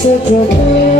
Sa ini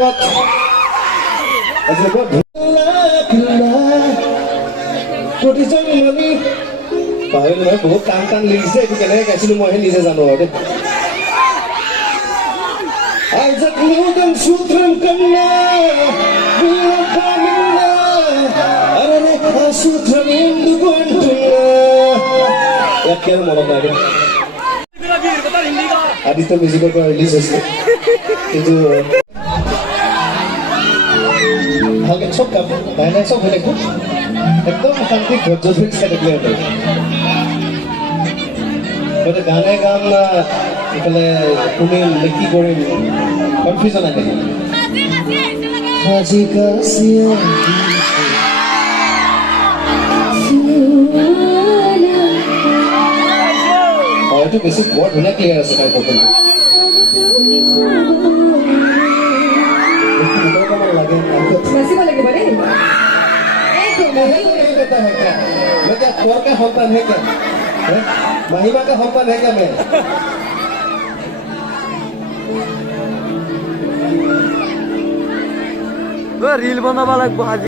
লগত প্ৰতিজন মানি পাহৰিলো নহয় বহুত টান লিখিছে এইটো কেনেকৈ গাইছিলোঁ মইহে নিজে জানো আৰু দেই Ajak dan sutram kena Bila minna Arane sutram indu bantuna Yakin mono lagi Aditya musical ko release hoise Itu Halke chok kam Dine chok hole ko Ekdom shanti ghojjot se dekhle hote But गाने गाम ना इकले कुमिल लिखी कोरी confusion आने हाजी का सिया और तो बेसिक वर्ड होना क्लियर है सकाई कोपन कैसी वाले के बारे नहीं कहता है क्या मैं क्या स्वर का होता है क्या महिमा का संतान है क्या मैं रील बनावा लागबो आज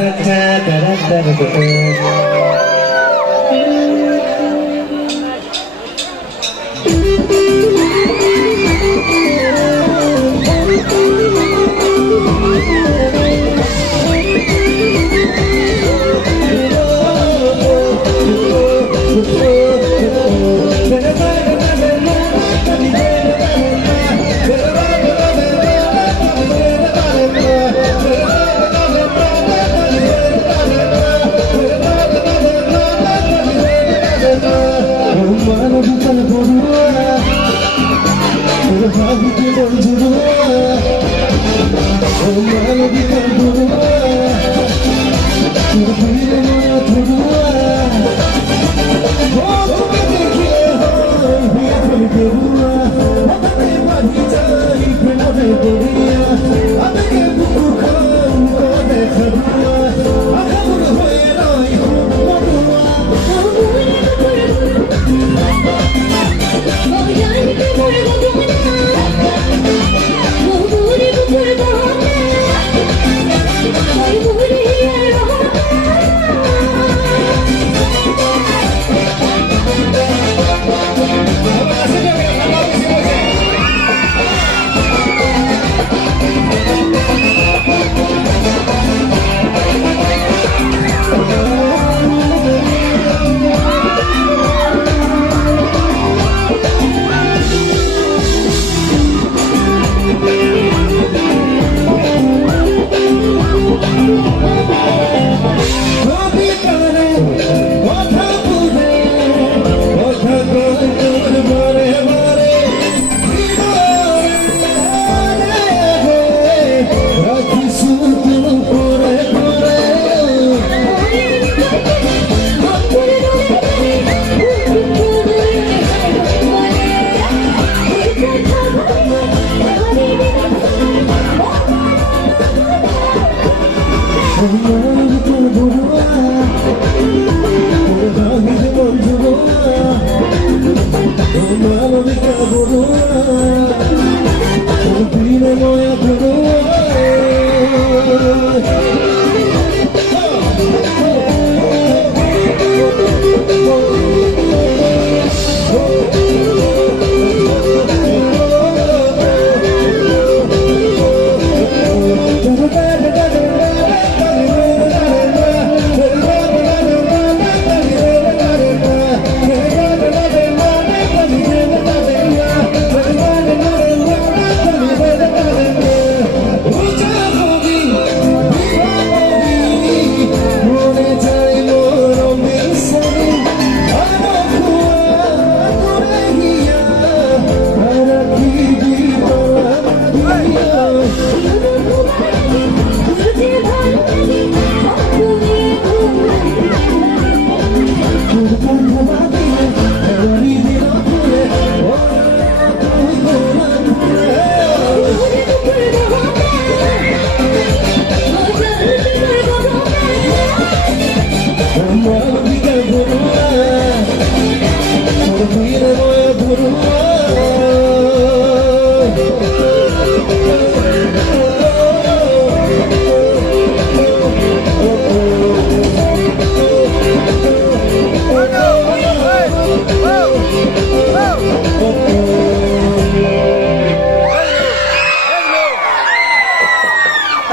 Da da da da da da.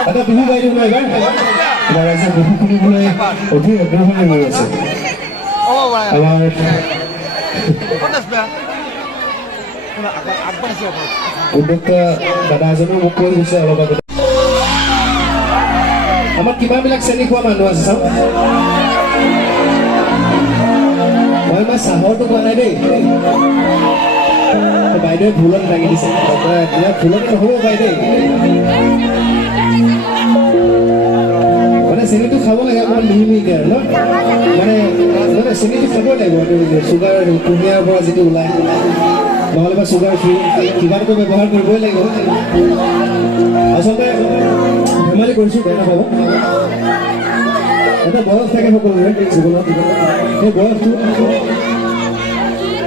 Ada bihu gaই দিব এবাৰ আমাৰ ৰাইজে বিহু শুনিবলৈ অতি আগ্ৰহী হৈ আছে আমাৰ উদ্যোক্তা দাদা এজনো মোক কৈ দিছে অলপ আগতে আমাৰ কিমানবিলাক শ্ৰেণী খোৱা মানুহ আছে চাওক মই চাহৰটো কোৱা নাই দেই বাইদেৱে ভুলত লাগি দিছে ভুলত নহ'ব বাইদেউ মানে চেনিটো খাব লাগে অকণমান মিহি মিহিকৈ আৰু ন মানে চেনিটো খাব লাগিব চুগাৰ কুঁহিয়াৰ পৰা যিটো ওলায় নহ'লে বা চুগাৰ ফ্ৰী কিবাটো ব্যৱহাৰ কৰিবই লাগিব আচলতে ধেমালি কৰিছোঁ বেয়া নাপাব এটা বয়স থাকে সকলোৰে জীৱনত সেই বয়সটো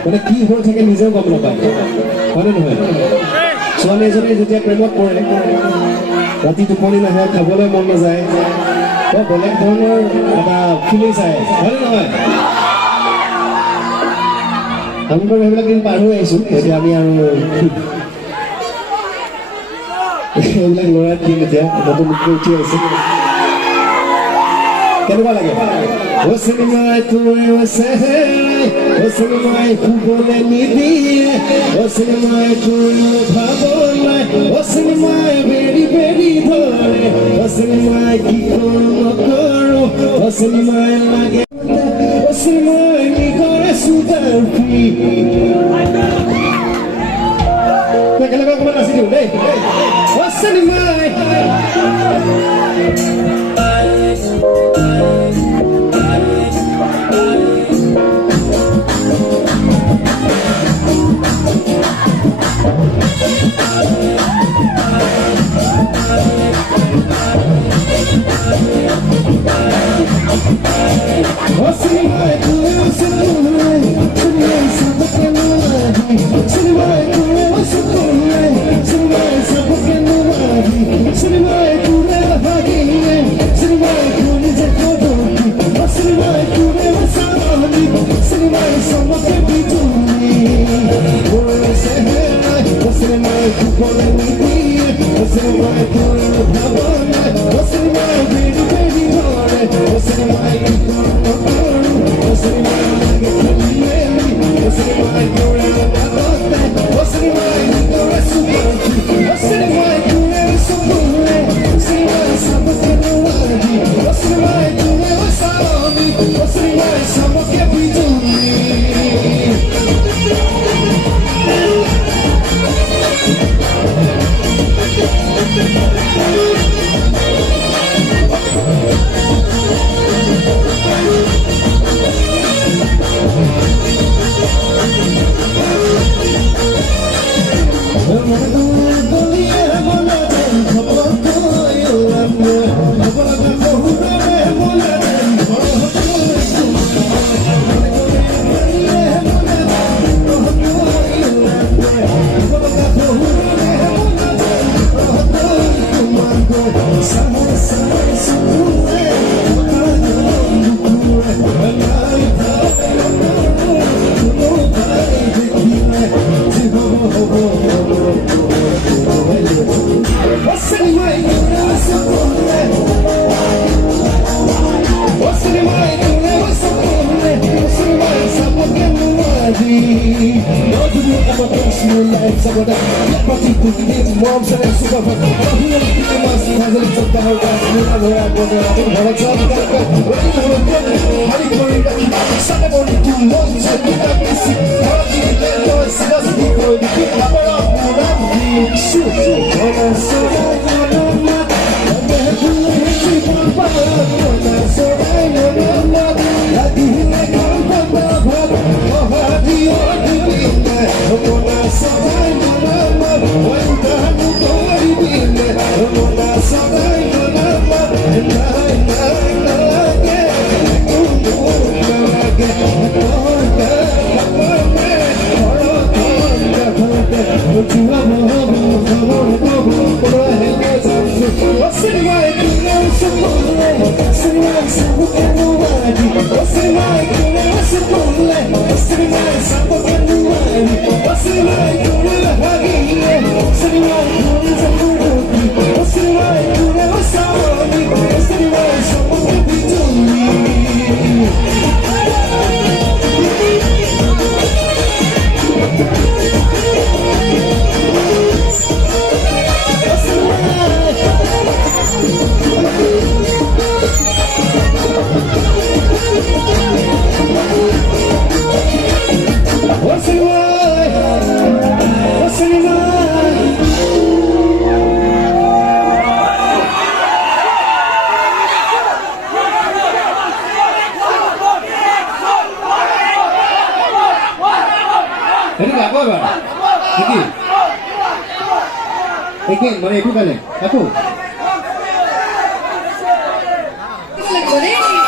মানে কি হৈ থাকে নিজেও গম নাপায় হয়নে নহয় ছোৱালী এজনী যেতিয়া প্ৰেমত পৰে ৰাতি টোপনি নাহে খাবলৈ মন নাযায় বেলেগ ধৰণৰ এটা ফিলিংছ আহে হয়নে নহয় আমি বাৰু সেইবিলাক দিন পাৰ হৈ আহিছোঁ এতিয়া আমি আৰু এইবিলাক ল'ৰাৰ দিন এতিয়া নতুন মুখে উঠি আহিছে কেনেকুৱা লাগে ও চিনেমাই তোৰে ও চিনেমাই শুবলৈ নিদিয়ে ও চিনেমাই তোৰে ভাবলৈ ও চিনেমাই বেৰি বেৰি ধৰে ও চিনেমাই কি কৰোঁ নকৰোঁ ও চিনেমাই লাগে ও চিনেমাই কি কৰে চুগাৰ ফ্ৰী একেলগে অকণমান নাচি দিওঁ দেই ও চিনেমাই I'm saboda Pati putih mom sedang suka pakai Tahu yang kita masih hasil contoh harga Mula mula bodoh Aku harap contoh Wadi mula hari korinda Sana boni tu lonca kita bisi Hati lento sidas di koin Kita berang mula biksu Kona sorai nona Kabeh dulu hisi pampa Kona sorai nona Lagi hilekan pampa Oh hati odi bina Kona sorai nona Wantahan ukori bina Kona sorai nona Nai nai nai Ini nggak apa bang? Iki, mana itu kali? Aku. Kita lagi boleh?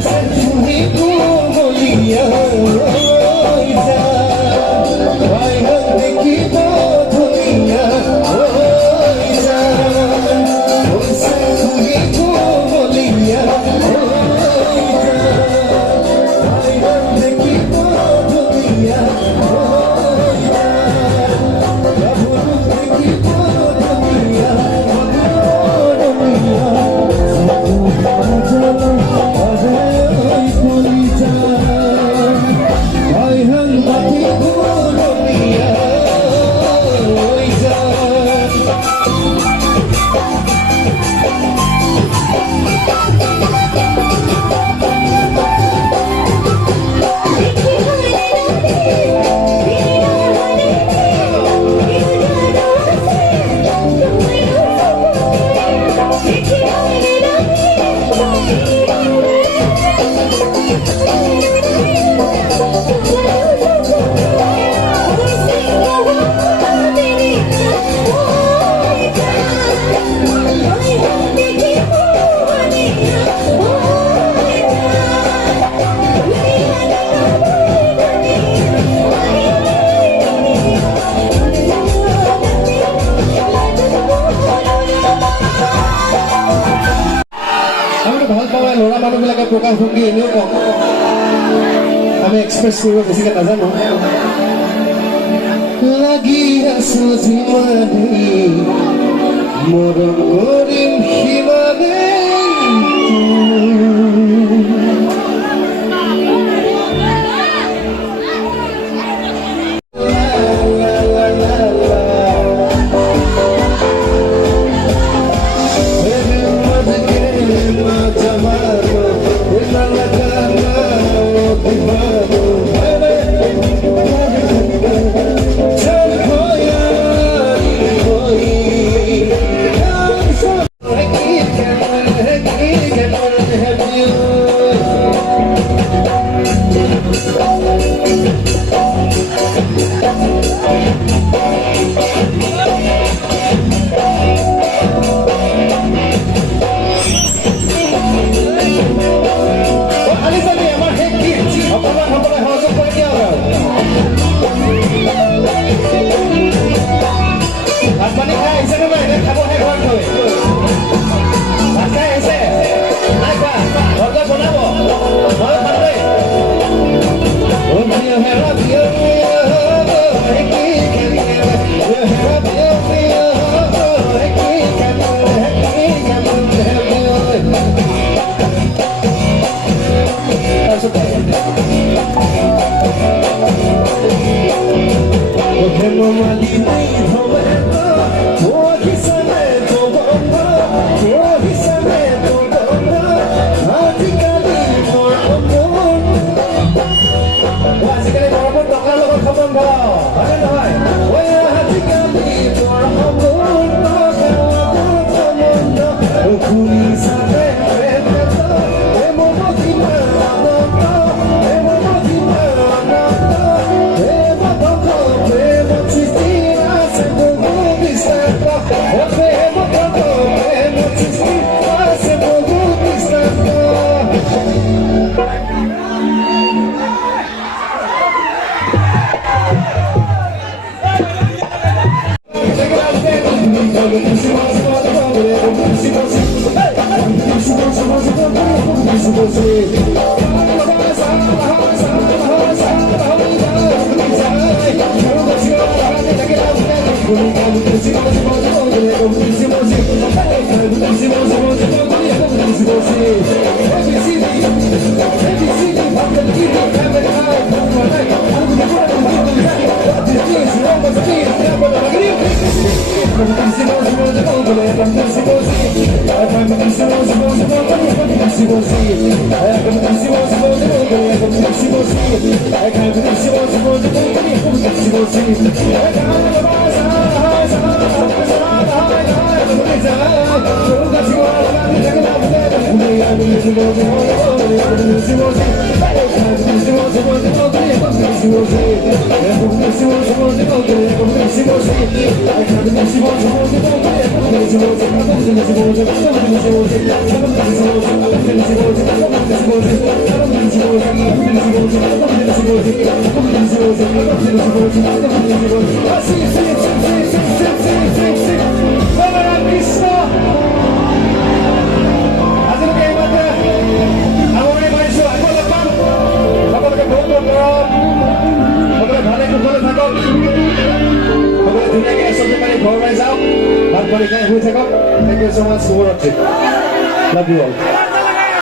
Você ভাল পাওঁ ল'ৰা মানুহবিলাকে প্ৰকাশ ভংগী এনেও কওঁ আমি এক্সপ্ৰেছ কৰিব বেছিকৈ নাজানো লাগি আছো যিমানেই মৰম কৰিম সিমানেই Thank you so much. Love you all.